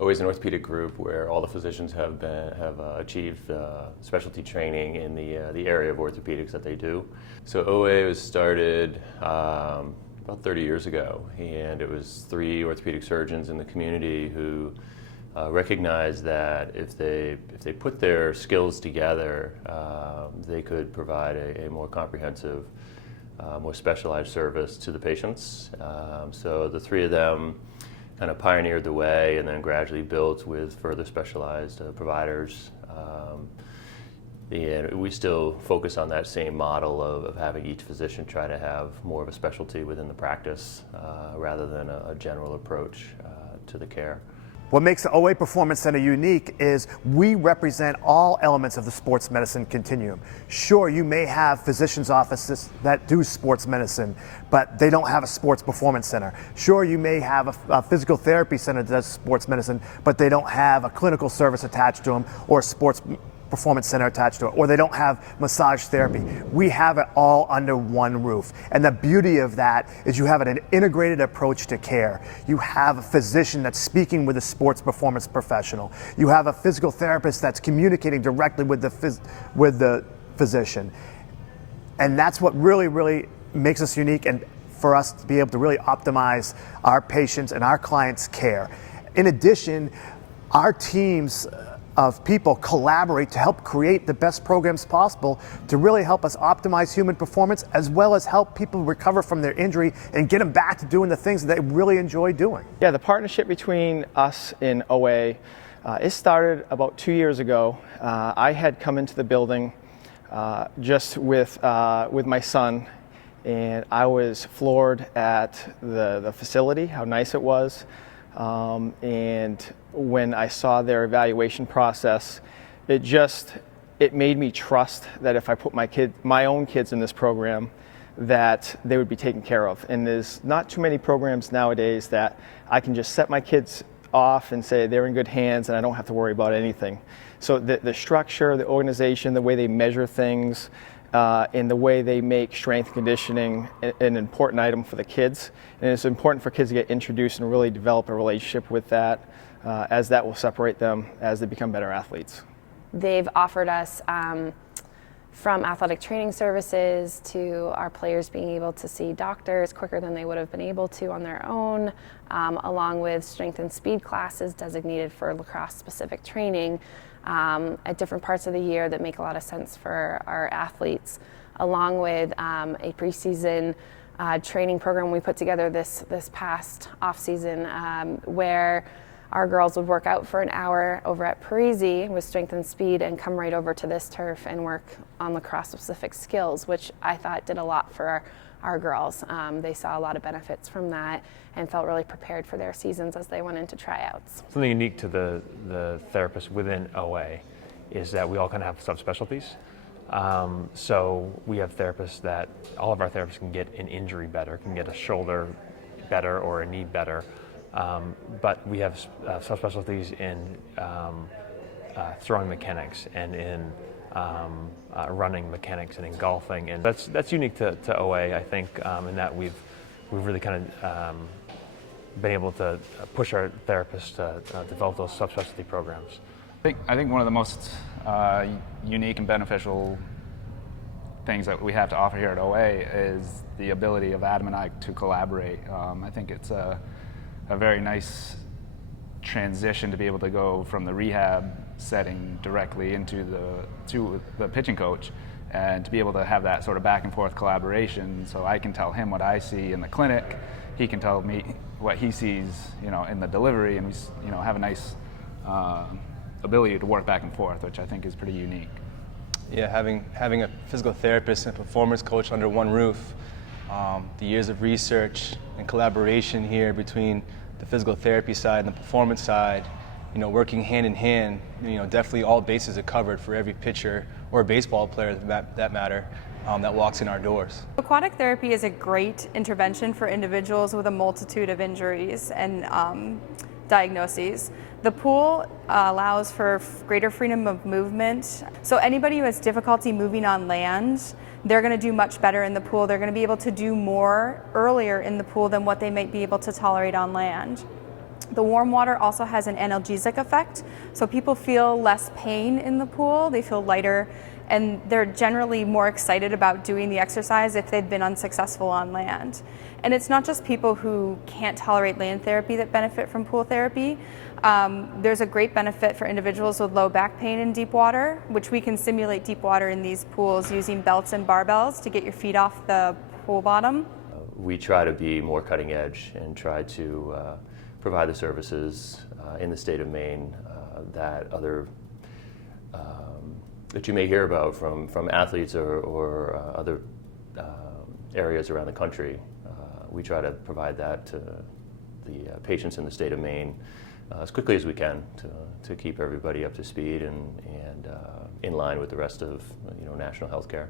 OA is an orthopedic group where all the physicians have achieved specialty training in the area of orthopedics that they do. So OA was started about 30 years ago, and it was 3 orthopedic surgeons in the community who recognized that if they put their skills together, they could provide a more comprehensive, more specialized service to the patients. So the 3 of them kind of pioneered the way and then gradually built with further specialized providers. And we still focus on that same model of having each physician try to have more of a specialty within the practice rather than a general approach to the care. What makes the OA Performance Center unique is we represent all elements of the sports medicine continuum. Sure, you may have physicians' offices that do sports medicine, but they don't have a sports performance center. Sure, you may have a physical therapy center that does sports medicine, but they don't have a clinical service attached to them or a sports performance center attached to it, or they don't have massage therapy. We have it all under one roof. And the beauty of that is you have an integrated approach to care. You have a physician that's speaking with a sports performance professional. You have a physical therapist that's communicating directly with the physician. And that's what really makes us unique, and for us to be able to really optimize our patients and our clients' care. In addition, our teams of people collaborate to help create the best programs possible to really help us optimize human performance, as well as help people recover from their injury and get them back to doing the things that they really enjoy doing. Yeah, the partnership between us and OA, it started about 2 years ago. I had come into the building just with my son, and I was floored at the facility, how nice it was. And when I saw their evaluation process, it made me trust that if I put my own kids in this program, that they would be taken care of. And there's not too many programs nowadays that I can just set my kids off and say they're in good hands and I don't have to worry about anything. So the structure, the organization, the way they measure things, and the way they make strength conditioning an important item for the kids. And it's important for kids to get introduced and really develop a relationship with that, as that will separate them as they become better athletes. They've offered us from athletic training services to our players being able to see doctors quicker than they would have been able to on their own, along with strength and speed classes designated for lacrosse-specific training at different parts of the year that make a lot of sense for our athletes, along with a preseason training program we put together this past off-season where our girls would work out for an hour over at Parisi with strength and speed and come right over to this turf and work on lacrosse-specific skills, which I thought did a lot for our girls. They saw a lot of benefits from that and felt really prepared for their seasons as they went into tryouts. Something unique to the therapists within OA is that we all kind of have subspecialties. So we have therapists that, all of our therapists can get an injury better, can get a shoulder better or a knee better. But we have subspecialties in throwing mechanics and in running mechanics and in golfing, and that's unique to OA, I think, in that we've really kind of been able to push our therapists to develop those subspecialty programs. I think one of the most unique and beneficial things that we have to offer here at OA is the ability of Adam and I to collaborate. I think it's a very nice transition to be able to go from the rehab setting directly into the pitching coach, and to be able to have that sort of back and forth collaboration. So I can tell him what I see in the clinic, he can tell me what he sees, in the delivery, and we, have a nice ability to work back and forth, which I think is pretty unique. Yeah, having a physical therapist and a performance coach under one roof, the years of research and collaboration here between the physical therapy side and the performance side, working hand in hand, definitely all bases are covered for every pitcher or baseball player that matter that walks in our doors. Aquatic therapy is a great intervention for individuals with a multitude of injuries and diagnoses. The pool allows for greater freedom of movement. So anybody who has difficulty moving on land, they're going to do much better in the pool. They're going to be able to do more earlier in the pool than what they might be able to tolerate on land. The warm water also has an analgesic effect, so people feel less pain in the pool, they feel lighter, and they're generally more excited about doing the exercise if they've been unsuccessful on land. And it's not just people who can't tolerate land therapy that benefit from pool therapy. There's a great benefit for individuals with low back pain in deep water, which we can simulate deep water in these pools using belts and barbells to get your feet off the pool bottom. We try to be more cutting edge and try to provide the services in the state of Maine that that you may hear about from athletes or other areas around the country. We try to provide that to the patients in the state of Maine as quickly as we can to keep everybody up to speed and in line with the rest of national health care.